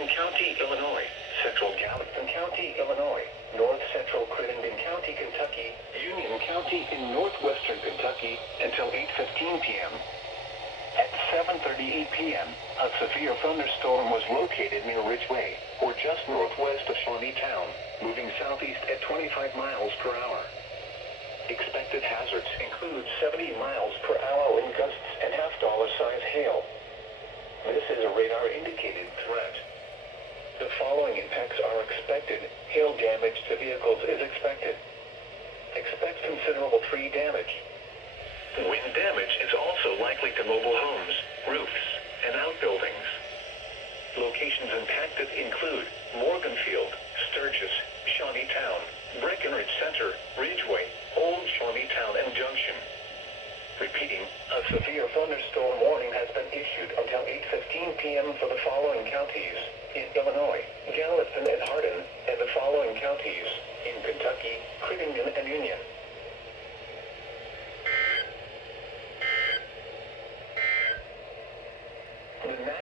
Gallatin County, Illinois, Central Gallatin County, Illinois, North Central Crittenden County, Kentucky, Union County in northwestern Kentucky until 8:15 p.m. At 7:38 p.m., a severe thunderstorm was located near Ridgeway, or just northwest of Shawneetown, moving southeast at 25 miles per hour. Expected hazards include 70 miles per hour wind gusts and half-dollar-size hail. This is a radar-indicated threat. The following impacts are expected. Hail damage to vehicles is expected. Expect considerable tree damage. Wind damage is also likely to mobile homes, roofs, and outbuildings. Locations impacted include Morganfield, Sturgis, Shawneetown, Breckenridge Center, Ridgeway, Old Shawneetown, and Junction. Repeating, a severe thunderstorm warning has been issued until 8:15 p.m. for the following counties in Illinois, Gallatin and Hardin, and the following counties in Kentucky, Crittenden and Union.